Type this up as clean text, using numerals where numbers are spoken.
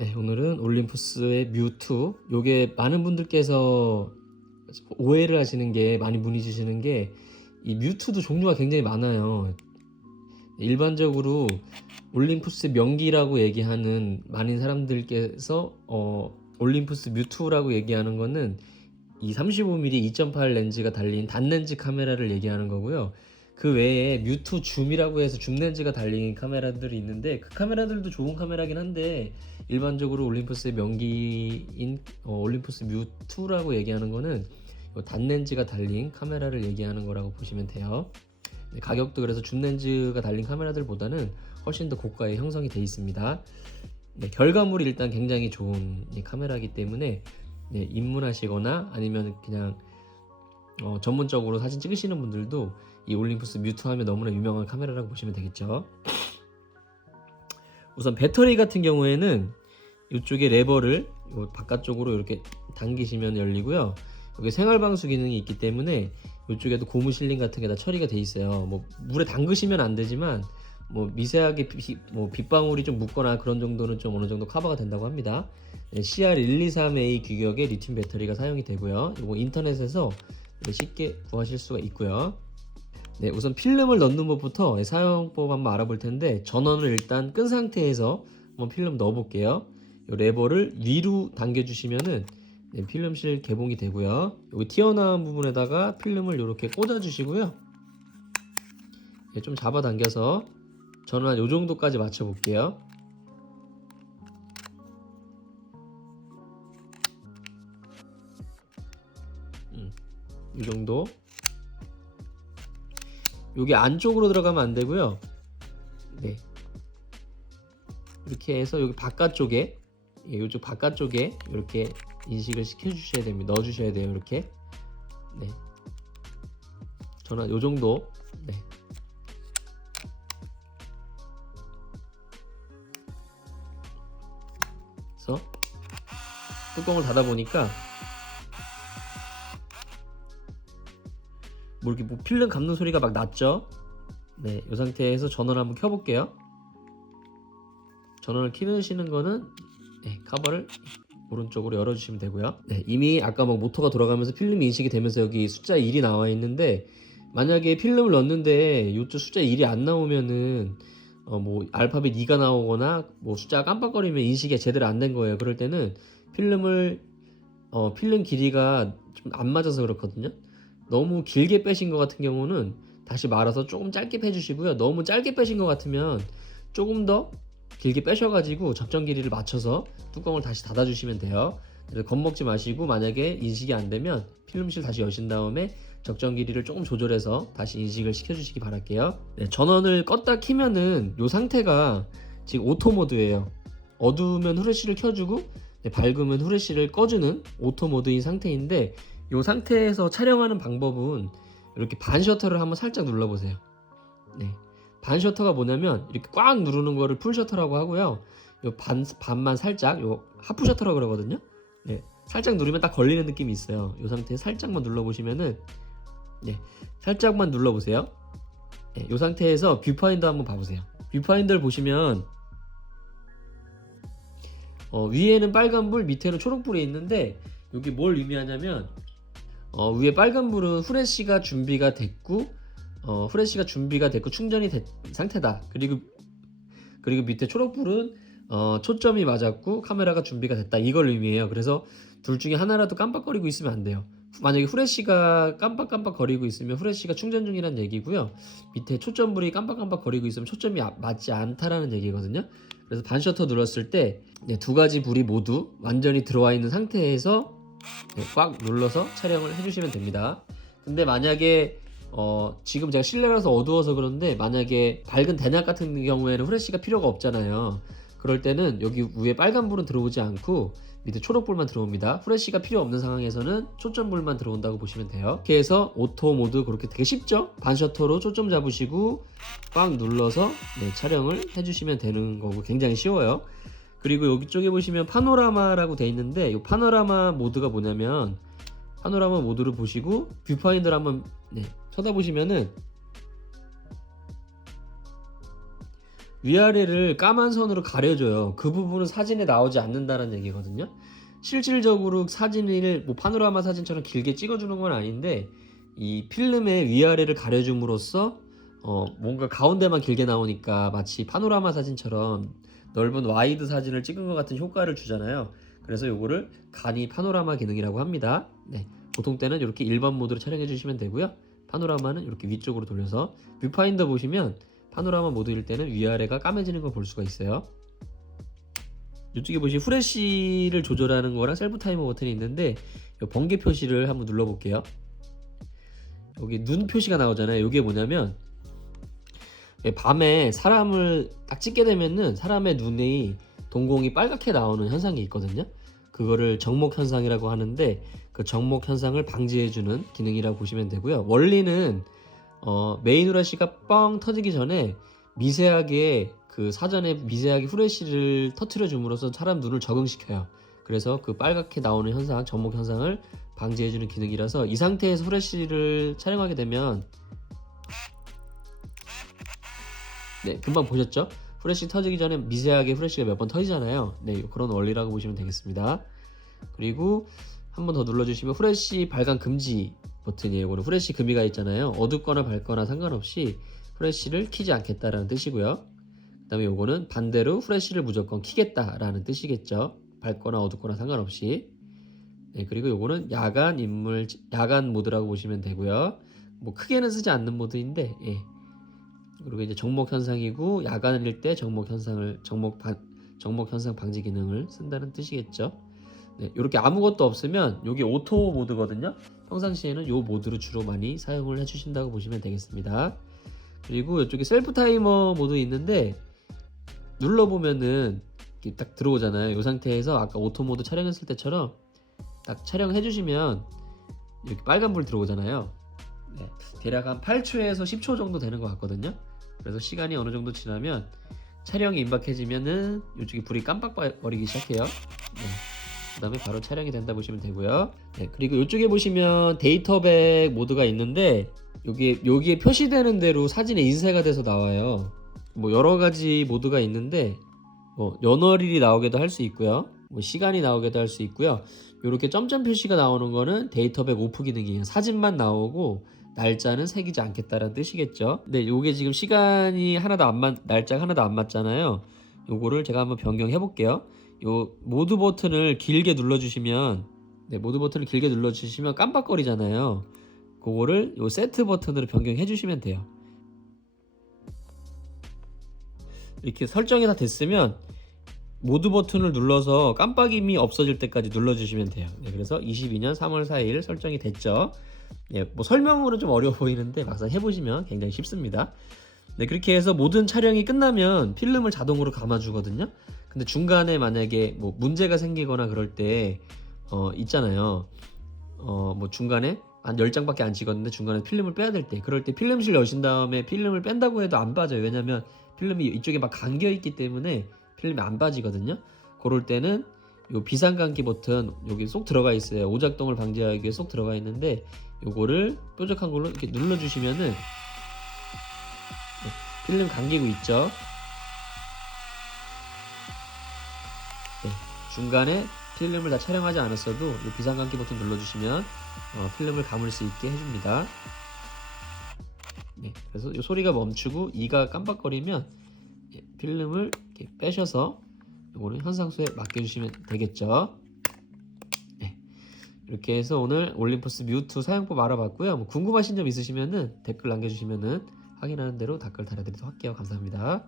네, 오늘은 올림푸스의 뮤2. 요게 많은 분들께서 오해를 하시는 게, 많이 문의 주시는 게, 이 뮤2도 종류가 굉장히 많아요. 일반적으로 올림푸스 명기라고 얘기하는 많은 사람들께서 올림푸스 뮤2라고 얘기하는 거는 이 35mm 2.8 렌즈가 달린 단렌즈 카메라를 얘기하는 거고요. 그 외에 뮤2 줌이라고 해서 줌 렌즈가 달린 카메라들이 있는데, 그 카메라들도 좋은 카메라긴 한데 일반적으로 올림푸스의 명기인 올림푸스 뮤2라고 얘기하는 거는 단렌즈가 달린 카메라를 얘기하는 거라고 보시면 돼요. 네, 가격도 그래서 줌 렌즈가 달린 카메라들보다는 훨씬 더 고가에 형성이 되어 있습니다. 네, 결과물이 일단 굉장히 좋은 카메라이기 때문에 네, 입문하시거나 아니면 그냥 전문적으로 사진 찍으시는 분들도 이 올림푸스 뮤2 하면 너무나 유명한 카메라라고 보시면 되겠죠. 우선 배터리 같은 경우에는 이쪽에 레버를 바깥쪽으로 이렇게 당기시면 열리고요. 여기 생활방수 기능이 있기 때문에 이쪽에도 고무 실링 같은 게 다 처리가 돼 있어요. 뭐 물에 담그시면 안 되지만 뭐 미세하게 빗방울이 좀 묻거나 그런 정도는 좀 어느 정도 커버가 된다고 합니다. 네, CR123A 규격의 리튬 배터리가 사용이 되고요. 이거 인터넷에서 쉽게 구하실 수가 있고요. 네, 우선 필름을 넣는 법부터 사용법 한번 알아볼 텐데, 전원을 일단 끈 상태에서 한번 필름 넣어 볼게요. 이 레버를 위로 당겨 주시면은 네, 필름실 개봉이 되고요. 여기 튀어나온 부분에다가 필름을 이렇게 꽂아 주시고요. 네, 좀 잡아 당겨서 저는 한 요 정도까지 맞춰 볼게요. 이 정도. 여기 안쪽으로 들어가면 안 되고요. 네. 이렇게 해서 여기 바깥쪽에, 이쪽 바깥쪽에 이렇게 인식을 시켜 주셔야 됩니다. 넣어 주셔야 돼요. 이렇게. 네. 저는 요 정도. 네. 그래서 뚜껑을 닫아 보니까 뭐 이렇게 필름 감는 소리가 막 났죠. 네, 이 상태에서 전원을 한번 켜볼게요. 전원을 켜시는 거는 네, 커버를 오른쪽으로 열어주시면 되고요. 네, 이미 아까 막 모터가 돌아가면서 필름이 인식이 되면서 여기 숫자 1이 나와 있는데, 만약에 필름을 넣는데 이쪽 숫자 1이 안 나오면은 뭐 알파벳 2가 나오거나 뭐 숫자가 깜빡거리면 인식이 제대로 안 된 거예요. 그럴 때는 필름을 필름 길이가 좀 안 맞아서 그렇거든요. 너무 길게 빼신 것 같은 경우는 다시 말아서 조금 짧게 빼주시고요. 너무 짧게 빼신 것 같으면 조금 더 길게 빼셔가지고 적정 길이를 맞춰서 뚜껑을 다시 닫아주시면 돼요. 그래서 겁먹지 마시고, 만약에 인식이 안 되면 필름실 다시 여신 다음에 적정 길이를 조금 조절해서 다시 인식을 시켜주시기 바랄게요. 네, 전원을 껐다 키면은 이 상태가 지금 오토 모드예요. 어두우면 후레쉬를 켜주고 네, 밝으면 후레쉬를 꺼주는 오토 모드인 상태인데, 이 상태에서 촬영하는 방법은 이렇게 반 셔터를 한번 살짝 눌러보세요. 네. 반 셔터가 뭐냐면 이렇게 꽉 누르는 거를 풀 셔터라고 하고요. 요 반만 살짝, 요 하프 셔터라고 그러거든요. 네. 살짝 누르면 딱 걸리는 느낌이 있어요. 이 상태에 살짝만 눌러보시면은, 네. 살짝만 눌러보세요. 네. 이 상태에서 뷰파인더 한번 봐보세요. 뷰파인더를 보시면 위에는 빨간불, 밑에는 초록불이 있는데, 여기 뭘 의미하냐면 위에 빨간불은 후레쉬가 준비가 됐고 충전이 된 상태다. 그리고 밑에 초록불은 초점이 맞았고 카메라가 준비가 됐다. 이걸 의미해요. 그래서 둘 중에 하나라도 깜빡거리고 있으면 안 돼요. 만약에 후레쉬가 깜빡깜빡거리고 있으면 후레쉬가 충전 중이라는 얘기고요. 밑에 초점불이 깜빡깜빡거리고 있으면 초점이 맞지 않다라는 얘기거든요. 그래서 반 셔터 눌렀을 때 두 가지 불이 모두 완전히 들어와 있는 상태에서 꽉 눌러서 촬영을 해주시면 됩니다. 근데 만약에 지금 제가 실내라서 어두워서 그런데, 만약에 밝은 대낮 같은 경우에는 후레쉬가 필요가 없잖아요. 그럴 때는 여기 위에 빨간불은 들어오지 않고 밑에 초록불만 들어옵니다. 후레쉬가 필요 없는 상황에서는 초점불만 들어온다고 보시면 돼요. 이렇게 해서 오토 모드, 그렇게 되게 쉽죠? 반셔터로 초점 잡으시고 꽉 눌러서 촬영을 해주시면 되는 거고, 굉장히 쉬워요. 그리고 여기 쪽에 보시면 파노라마라고 돼 있는데, 이 파노라마 모드가 뭐냐면, 파노라마 모드를 보시고 뷰파인더를 한번 쳐다보시면은 위아래를 까만 선으로 가려줘요. 그 부분은 사진에 나오지 않는다는 얘기거든요. 실질적으로 사진을 뭐 파노라마 사진처럼 길게 찍어주는 건 아닌데 이 필름의 위아래를 가려줌으로써 뭔가 가운데만 길게 나오니까 마치 파노라마 사진처럼 넓은 와이드 사진을 찍은 것 같은 효과를 주잖아요. 그래서 요거를 간이 파노라마 기능이라고 합니다. 네, 보통 때는 이렇게 일반 모드로 촬영해 주시면 되고요. 파노라마는 이렇게 위쪽으로 돌려서 뷰파인더 보시면 파노라마 모드일 때는 위아래가 까매지는 걸 볼 수가 있어요. 이쪽에 보시면 후레쉬를 조절하는 거랑 셀프 타이머 버튼이 있는데 이 번개 표시를 한번 눌러 볼게요. 여기 눈 표시가 나오잖아요. 이게 뭐냐면 밤에 사람을 딱 찍게 되면은 사람의 눈이 동공이 빨갛게 나오는 현상이 있거든요. 그거를 정목 현상이라고 하는데 그 정목 현상을 방지해주는 기능이라고 보시면 되고요. 원리는 메인 후레쉬가 뻥 터지기 전에 미세하게 그 사전에 미세하게 후레쉬를 터트려 줌으로써 사람 눈을 적응시켜요. 그래서 그 빨갛게 나오는 현상, 정목 현상을 방지해주는 기능이라서 이 상태에서 후레쉬를 촬영하게 되면 네, 금방 보셨죠? 후레쉬 터지기 전에 미세하게 후레쉬가 몇 번 터지잖아요. 네, 그런 원리라고 보시면 되겠습니다. 그리고 한 번 더 눌러주시면 후레쉬 발광 금지 버튼이에요. 이거는 후레쉬 금지가 있잖아요. 어둡거나 밝거나 상관없이 후레쉬를 켜지 않겠다라는 뜻이고요. 그 다음에 요거는 반대로 후레쉬를 무조건 켜겠다라는 뜻이겠죠. 밝거나 어둡거나 상관없이. 네, 그리고 요거는 야간 모드라고 보시면 되고요. 뭐 크게는 쓰지 않는 모드인데, 예. 그리고 이제 정목 현상이고 야간일 때 정목 현상 방지 기능을 쓴다는 뜻이겠죠. 네, 이렇게 아무것도 없으면 여기 오토 모드거든요. 평상시에는 이 모드를 주로 많이 사용을 해주신다고 보시면 되겠습니다. 그리고 이쪽에 셀프 타이머 모드 있는데 눌러보면은 이렇게 딱 들어오잖아요. 이 상태에서 아까 오토 모드 촬영했을 때처럼 딱 촬영해 주시면 이렇게 빨간불 들어오잖아요. 네, 대략 한 8초에서 10초 정도 되는 것 같거든요. 그래서 시간이 어느 정도 지나면 촬영이 임박해지면은 이쪽에 불이 깜빡거리기 시작해요. 네, 그 다음에 바로 촬영이 된다 보시면 되고요. 네, 그리고 이쪽에 보시면 데이터백 모드가 있는데 여기에 표시되는 대로 사진에 인쇄가 돼서 나와요. 뭐 여러 가지 모드가 있는데 뭐 연월일이 나오게도 할 수 있고요. 뭐 시간이 나오게도 할 수 있고요. 이렇게 점점 표시가 나오는 거는 데이터백 오프 기능이에요. 사진만 나오고 날짜는 새기지 않겠다라는 뜻이겠죠. 네, 요게 지금 시간이 날짜가 하나도 안 맞잖아요. 요거를 제가 한번 변경해 볼게요. 요 모드 버튼을 길게 눌러주시면 깜빡거리잖아요. 그거를 요 세트 버튼으로 변경해 주시면 돼요. 이렇게 설정이 다 됐으면 모드 버튼을 눌러서 깜빡임이 없어질 때까지 눌러주시면 돼요. 네, 그래서 22년 3월 4일 설정이 됐죠. 네, 뭐 설명으로 좀 어려워 보이는데 막상 해보시면 굉장히 쉽습니다. 네, 그렇게 해서 모든 촬영이 끝나면 필름을 자동으로 감아주거든요. 근데 중간에 만약에 뭐 문제가 생기거나 그럴 때 있잖아요. 뭐 중간에 한 10장밖에 안 찍었는데 중간에 필름을 빼야 될 때, 그럴 때 필름실 여신 다음에 필름을 뺀다고 해도 안 빠져요. 왜냐면 필름이 이쪽에 막 감겨 있기 때문에 필름이 안 빠지거든요. 그럴 때는 요 비상감기 버튼 여기 쏙 들어가 있어요. 오작동을 방지하기 위해 쏙 들어가 있는데 요거를 뾰족한 걸로 이렇게 눌러주시면은 필름 감기고 있죠. 네, 중간에 필름을 다 촬영하지 않았어도 이 비상감기 버튼 눌러주시면 필름을 감을 수 있게 해줍니다. 네, 그래서 이 소리가 멈추고 이가 깜빡거리면 필름을 이렇게 빼셔서 이거는 현상수에 맡겨주시면 되겠죠. 네, 이렇게 해서 오늘 올림푸스 뮤2 사용법 알아봤고요. 뭐 궁금하신 점 있으시면은 댓글 남겨주시면은 확인하는 대로 댓글 달아드리도록 할게요. 감사합니다.